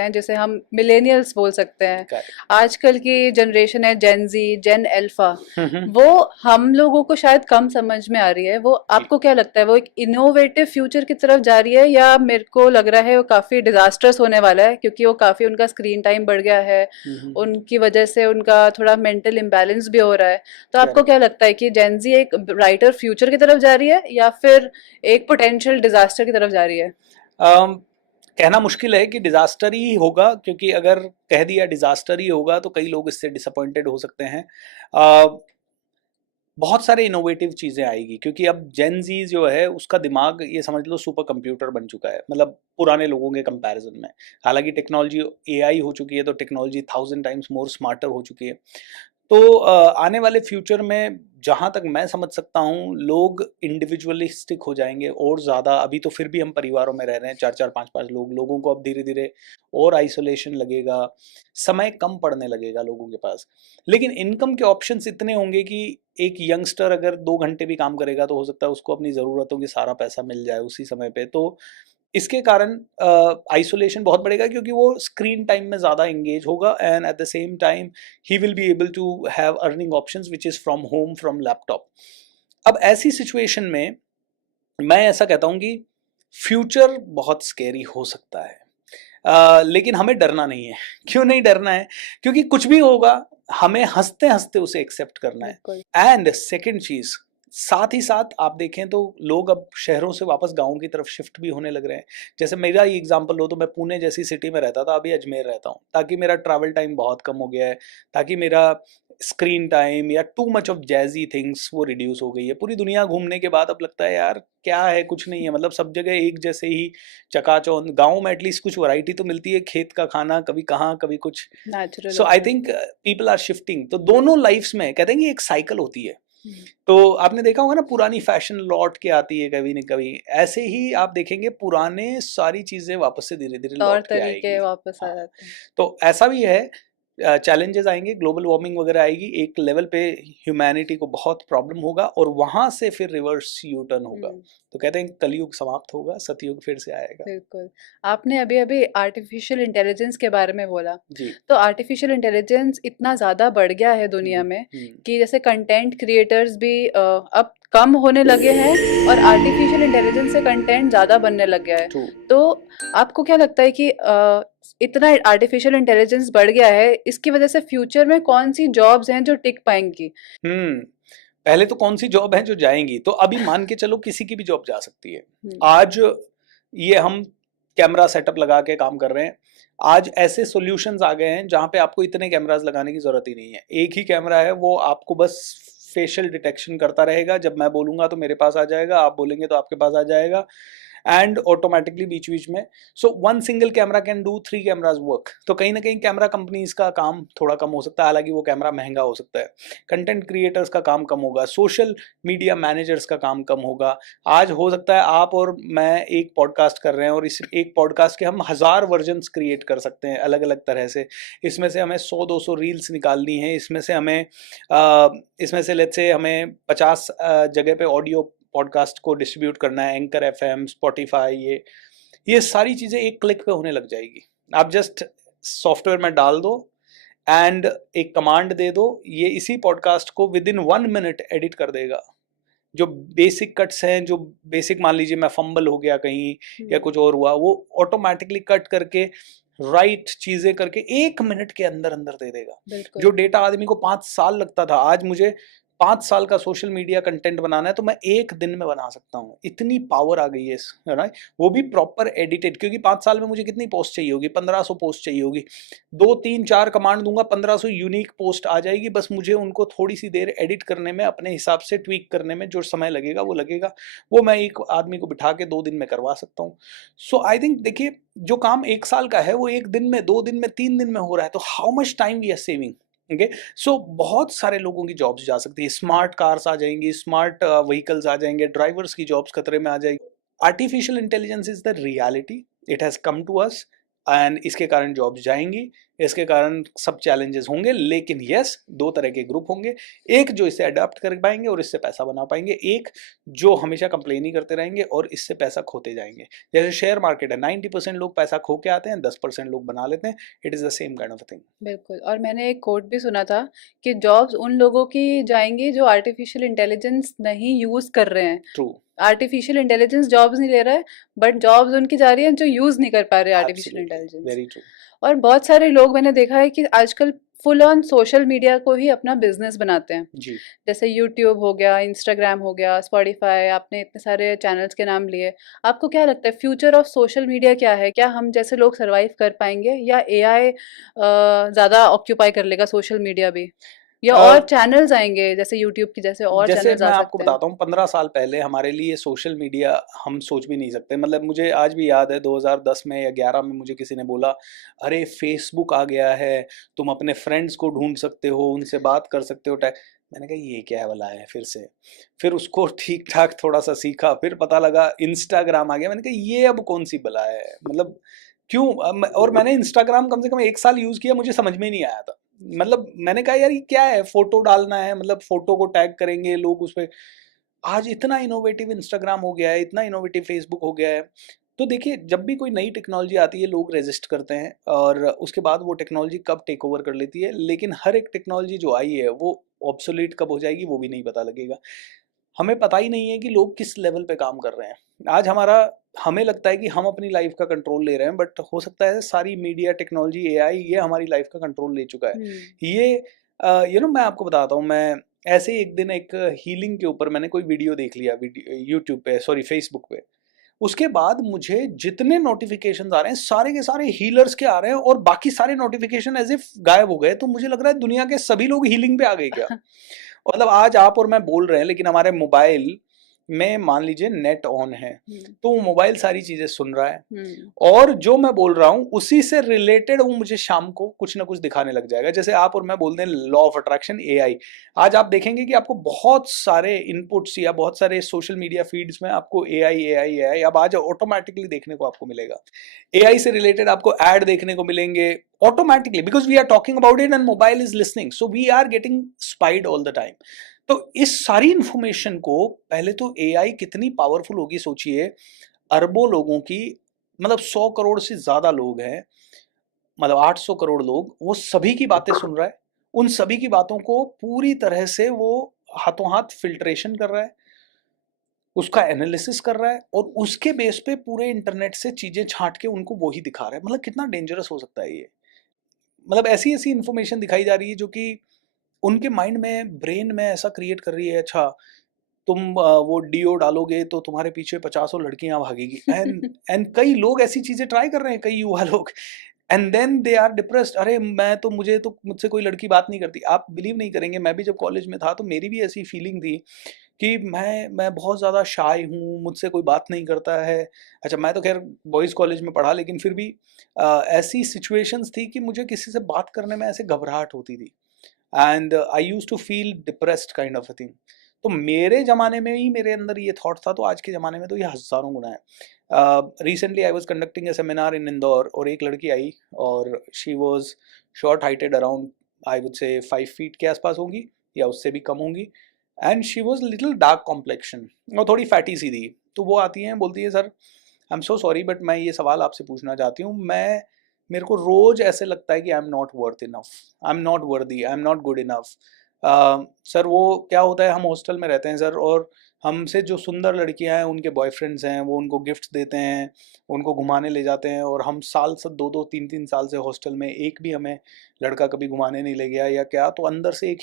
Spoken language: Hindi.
हैं, जैसे हम मिलेनियल्स बोल सकते हैं। Correct. आजकल की जनरेशन है जेन जी, जेन अल्फा, हम्म। वो हम लोगों को शायद कम समझ में आ रही है। वो जी। आपको क्या लगता है, वो एक इनोवेटिव फ्यूचर की तरफ जा रही है, या मेरे को लग रहा है वो काफी डिजास्टर्स होने वाला है, क्योंकि वो काफी उनका स्क्रीन टाइम बढ़ गया है, उनकी वजह से उनका थोड़ा मेंटल इम्बैलेंस भी हो रहा है। तो आपको करेक्ट। क्या लगता है कि जेन जी एक ब्राइटर फ्यूचर की तरफ जा रही है, या फिर एक पोटेंशियल डिजास्टर की तरफ जा रही है? कहना मुश्किल है कि डिजास्टर ही होगा, क्योंकि अगर कह दिया डिजास्टर ही होगा तो कई लोग इससे डिसअपॉइंटेड हो सकते हैं। बहुत सारे इनोवेटिव चीज़ें आएगी, क्योंकि अब जेन जी जो है उसका दिमाग ये समझ लो सुपर कंप्यूटर बन चुका है, मतलब पुराने लोगों के कंपैरिजन में। हालांकि टेक्नोलॉजी एआई हो चुकी है, तो टेक्नोलॉजी 1000 टाइम्स मोर स्मार्टर हो चुकी है। तो आने वाले फ्यूचर में जहाँ तक मैं समझ सकता हूँ, लोग इंडिविजुअलिस्टिक हो जाएंगे और ज़्यादा। अभी तो फिर भी हम परिवारों में रह रहे हैं, चार चार पांच पांच लोग, लोगों को अब धीरे धीरे और आइसोलेशन लगेगा, समय कम पड़ने लगेगा लोगों के पास। लेकिन इनकम के ऑप्शंस इतने होंगे कि एक यंगस्टर अगर 2 घंटे भी काम करेगा तो हो सकता है उसको अपनी ज़रूरतों की सारा पैसा मिल जाए उसी समय पे। तो इसके कारण आइसोलेशन बहुत बढ़ेगा, क्योंकि वो स्क्रीन टाइम में ज़्यादा एंगेज होगा, and at the same time he will be able to have earning options which is from home, from laptop. अब ऐसी सिचुएशन में मैं ऐसा कहता हूँ कि फ्यूचर बहुत स्केरी हो सकता है। लेकिन हमें डरना नहीं है। क्यों नहीं डरना है? क्योंकि कुछ भी होगा, हमें हंसते हंसते उसे एक्सेप्ट करना बिल्कुल। है। एंड सेकंड चीज, साथ ही साथ आप देखें तो लोग अब शहरों से वापस गांवों की तरफ शिफ्ट भी होने लग रहे हैं। जैसे मेरा ही एग्जांपल लो, तो मैं पुणे जैसी सिटी में रहता था, अभी अजमेर रहता हूँ, ताकि मेरा ट्रैवल टाइम बहुत कम हो गया है, ताकि मेरा स्क्रीन टाइम या too much of jazzy things वो रिड्यूस हो गई है। पूरी दुनिया घूमने के बाद अब लगता है यार क्या है, कुछ नहीं है, मतलब सब जगह एक जैसे ही चकाचौंध। गाँव में एटलीस्ट कुछ वैरायटी तो मिलती है, खेत का खाना कभी कहाँ कभी कुछ। नेचुरल सो आई होता है। Think people are shifting. तो दोनों लाइफ्स में कहते हैं कि एक साइकिल होती है। हम्म। तो आपने देखा होगा ना, पुरानी फैशन लौट के आती है कभी न कभी, ऐसे ही आप देखेंगे पुराने सारी चीजें वापस से धीरे धीरे तौर लौट के तरीके आएगी। वापस आ हाँ, जाते हैं। तो ऐसा भी है। चैलेंजेस आएंगे, ग्लोबल वार्मिंग वगैरह आएगी, एक लेवल पे ह्यूमैनिटी को बहुत प्रॉब्लम होगा, और वहां से फिर रिवर्स यू टर्न होगा। हम्म। तो कहते हैं कलयुग समाप्त होगा, सतयुग फिर से आएगा। बिल्कुल। आपने अभी अभी आर्टिफिशियल इंटेलिजेंस के बारे में बोला। जी। तो आर्टिफिशियल इंटेलिजेंस इतना ज़्यादा बढ़ गया है दुनिया में, हम्म। कि जैसे कंटेंट क्रिएटर्स भी अब कम होने लगे हैं, और आर्टिफिशियल इंटेलिजेंस से कंटेंट ज़्यादा बनने लग गया है। ट्रू। तो आपको क्या लगता है कि इतना आर्टिफिशियल इंटेलिजेंस बढ़ गया है, इसकी वजह से फ्यूचर में कौन सी जॉब्स हैं जो टिक पाएंगी? हम्म। पहले तो कौन सी जॉब है जो जाएंगी? तो अभी मान के चलो किसी की भी जॉब जा सकती है। हम्म। आज ये हम कैमरा सेटअप लगा के काम कर रहे हैं। आज ऐसे सॉल्यूशंस आ गए हैं जहां पे आपको इतने कैमरास लगाने की जरूरत ही नहीं है। एक ही कैमरा है, वो आपको बस फेशियल डिटेक्शन करता रहेगा। जब मैं बोलूंगा तो मेरे पास आ जाएगा, आप बोलेंगे तो आपके पास आ जाएगा, एंड ऑटोमेटिकली बीच बीच में। So one single camera can do 3 cameras work. तो कहीं ना कहीं कैमरा कंपनीज का काम थोड़ा कम हो सकता है, हालांकि वो कैमरा महंगा हो सकता है। कंटेंट क्रिएटर्स का काम कम होगा, सोशल मीडिया मैनेजर्स का काम कम होगा। आज हो सकता है आप और मैं एक पॉडकास्ट कर रहे हैं, और इस एक पॉडकास्ट के हम 1000 वर्जन्स क्रिएट कर सकते हैं अलग अलग तरह से। इसमें से हमें 100-200 रील्स निकालनी है, इसमें से हमें इसमें से लेट्स से हमें 50 जगह पे ऑडियो पॉडकास्ट को डिस्ट्रीब्यूट करना है, एंकर एफएम, स्पॉटिफाई, ये सारी चीज़ें एक क्लिक पे होने लग जाएगी। आप जस्ट सॉफ्टवेयर में डाल दो एंड एक कमांड दे दो, ये इसी पॉडकास्ट को विद इन 1 मिनट एडिट कर देगा। जो बेसिक कट्स हैं, जो बेसिक मान लीजिए मैं फंबल हो गया कहीं या कुछ और हुआ, वो ऑटोमेटिकली कट करके राइट चीजें करके 1 मिनट के अंदर अंदर दे देगा। जो बिल्कुल। डेटा आदमी को 5 साल लगता था, आज मुझे 5 साल का सोशल मीडिया कंटेंट बनाना है तो मैं एक दिन में बना सकता हूँ। इतनी पावर आ गई है ना, वो भी प्रॉपर एडिटेड। क्योंकि 5 साल में मुझे कितनी पोस्ट चाहिए होगी? 1500 पोस्ट चाहिए होगी। 2 3 4 कमांड दूंगा, 1500 यूनिक पोस्ट आ जाएगी। बस मुझे उनको थोड़ी सी देर एडिट करने में, अपने हिसाब से ट्वीक करने में जो समय लगेगा वो लगेगा। वो मैं एक आदमी को बिठा के 2 दिन में करवा सकता हूँ। सो आई थिंक देखिए, जो काम 1 साल का है वो 1 दिन में, 2 दिन में, 3 दिन में हो रहा है। तो how much time we are saving. Okay, so बहुत सारे लोगों की जॉब्स जा सकती है। स्मार्ट कार्स आ जाएंगी, स्मार्ट व्हीकल्स आ जाएंगे, ड्राइवर्स की जॉब्स खतरे में आ जाएगी। Artificial intelligence is the reality, it has come to us, and इसके कारण जॉब्स जाएंगी। इसके कारण सब चैलेंजेस होंगे, लेकिन यस, दो तरह के ग्रुप होंगे, एक जो इसे अडॉप्ट कर पाएंगे और इससे पैसा बना पाएंगे, एक जो हमेशा कंप्लेन ही करते रहेंगे और इससे पैसा खोते जाएंगे। जैसे शेयर मार्केट है, 90% लोग पैसा खो के आते हैं, 10% लोग बना लेते हैं। It is the same kind of thing. बिल्कुल। और मैंने एक कोट भी सुना था कि जॉब्स उन लोगों की जाएंगी जो आर्टिफिशियल इंटेलिजेंस नहीं यूज कर रहे हैं। ट्रू, आर्टिफिशियल इंटेलिजेंस जॉब्स नहीं ले रहा है, बट जॉब्स उनकी जा रही है जो यूज नहीं कर पा रहे artificial absolutely, intelligence. Very true. और बहुत सारे लोग मैंने देखा है कि आजकल फुल ऑन सोशल मीडिया को ही अपना बिजनेस बनाते हैं। जी। जैसे यूट्यूब हो गया, इंस्टाग्राम हो गया, स्पॉटिफाई, आपने इतने सारे चैनल्स के नाम लिए। आपको क्या लगता है फ्यूचर ऑफ सोशल मीडिया क्या है? क्या हम जैसे लोग सरवाइव कर पाएंगे या एआई ज़्यादा ऑक्यूपाई कर लेगा सोशल मीडिया भी? या और चैनल्स आएंगे जैसे यूट्यूब की जैसे और जैसे चैनल्स मैं आ आपको सकते हैं? बताता हूँ, 15 साल पहले हमारे लिए सोशल मीडिया हम सोच भी नहीं सकते। मतलब मुझे आज भी याद है 2010 में या 11 में मुझे किसी ने बोला, अरे फेसबुक आ गया है, तुम अपने फ्रेंड्स को ढूंढ सकते हो, उनसे बात कर सकते हो, टैग। मैंने कहा ये क्या वाला है फिर से। फिर उसको ठीक ठाक थोड़ा सा सीखा, फिर पता लगा इंस्टाग्राम आ गया। मैंने कहा ये अब कौन सी बला है, मतलब क्यों? और मैंने इंस्टाग्राम कम से कम 1 साल यूज किया, मुझे समझ में ही नहीं आया था। मतलब मैंने कहा यार ये क्या है, फोटो डालना है, मतलब फोटो को टैग करेंगे लोग उस पे। आज इतना इनोवेटिव इंस्टाग्राम हो गया है, इतना इनोवेटिव फेसबुक हो गया है। तो देखिए, जब भी कोई नई टेक्नोलॉजी आती है लोग रेजिस्ट करते हैं, और उसके बाद वो टेक्नोलॉजी कब टेक ओवर कर लेती है। लेकिन हर एक टेक्नोलॉजी जो आई है वो ऑब्सोलीट कब हो जाएगी वो भी नहीं पता लगेगा। हमें पता ही नहीं है कि लोग किस लेवल पे काम कर रहे हैं। आज हमें लगता है कि हम अपनी लाइफ का कंट्रोल ले रहे हैं, बट हो सकता है सारी मीडिया, टेक्नोलॉजी, एआई ये हमारी लाइफ का कंट्रोल ले चुका है। हम्म। ये मैं आपको बताता हूँ। मैं ऐसे ही एक दिन एक हीलिंग के ऊपर मैंने कोई वीडियो देख लिया, वीडियो यूट्यूब पे, सॉरी फेसबुक पे। उसके बाद मुझे जितने नोटिफिकेशन आ रहे हैं सारे के सारे हीलर्स के आ रहे हैं, और बाकी सारे नोटिफिकेशन एज इफ गायब हो गए। तो मुझे लग रहा है दुनिया के सभी लोग हीलिंग पे आ गए क्या। मतलब आज आप और मैं बोल रहे हैं, लेकिन हमारे मोबाइल में मान लीजिए नेट ऑन है, हम्म। तो वो मोबाइल सारी चीजें सुन रहा है, हम्म। और जो मैं बोल रहा हूँ उसी से रिलेटेड वो मुझे शाम को कुछ ना कुछ दिखाने लग जाएगा। जैसे आप और मैं बोलते हैं लॉ ऑफ अट्रैक्शन, एआई। आज आप देखेंगे कि आपको बहुत सारे इनपुट्स या बहुत सारे सोशल मीडिया फीड्स में आपको एआई एआई एआई अब आज ऑटोमेटिकली देखने को आपको मिलेगा। एआई से रिलेटेड आपको ऐड देखने को मिलेंगे automatically, because we are talking about it and mobile is listening, so we are getting spied all the time. तो इस सारी इंफॉर्मेशन को, पहले तो एआई कितनी पावरफुल होगी सोचिए। अरबों लोगों की, मतलब 100 करोड़ से ज्यादा लोग हैं, मतलब 800 करोड़ लोग, वो सभी की बातें सुन रहा है। उन सभी की बातों को पूरी तरह से वो हाथों हाथ फिल्ट्रेशन कर रहा है, उसका एनालिसिस कर रहा है, और उसके बेस पे पूरे इंटरनेट से चीजें छांट के उनको वही दिखा रहा है। मतलब कितना डेंजरस हो सकता है ये। मतलब ऐसी ऐसी इंफॉर्मेशन दिखाई जा रही है जो कि उनके माइंड में, ब्रेन में ऐसा क्रिएट कर रही है। अच्छा, तुम वो डीओ डालोगे तो तुम्हारे पीछे 50 लड़कियां भागेगी, एंड कई लोग ऐसी चीजें ट्राई कर रहे हैं, कई युवा लोग। And then they are depressed. अरे मैं तो, मुझसे कोई लड़की बात नहीं करती। आप बिलीव नहीं करेंगे, मैं भी जब कॉलेज में था तो मेरी भी ऐसी फीलिंग थी कि मैं बहुत ज़्यादा शाय हूँ, मुझसे कोई बात नहीं करता है। अच्छा, मैं तो खैर बॉयज़ कॉलेज में पढ़ा, लेकिन फिर भी ऐसी सिचुएशंस थी कि मुझे किसी से बात करने में ऐसे घबराहट होती थी, and I use to feel depressed kind of a thing. तो मेरे ज़माने में ही मेरे अंदर ये थॉट था, तो आज के ज़माने में तो ये हज़ारों गुना है। Recently I was conducting A seminar इन इंदौर, और एक लड़की आई, और she was short heighted, around I would say 5 feet के आसपास होंगी, या उससे भी कम होंगी। And she was little dark complexion, और थोड़ी फैटी सी थी। तो वो आती हैं, बोलती है, sir I am so sorry, but मैं ये सवाल आपसे पूछना चाहती हूँ। मेरे को रोज ऐसे लगता है कि I am not worth enough, I am not worthy, I am not good enough. Sir वो क्या होता है, हम हॉस्टल में रहते हैं सर, और हमसे जो सुंदर लड़कियां हैं उनके बॉयफ्रेंड्स हैं, वो उनको गिफ्ट्स देते हैं, उनको घुमाने ले जाते हैं, और हम साल से 2-2 3-3 साल से हॉस्टल में, एक भी हमें लड़का कभी घुमाने नहीं ले गया या क्या। तो अंदर से एक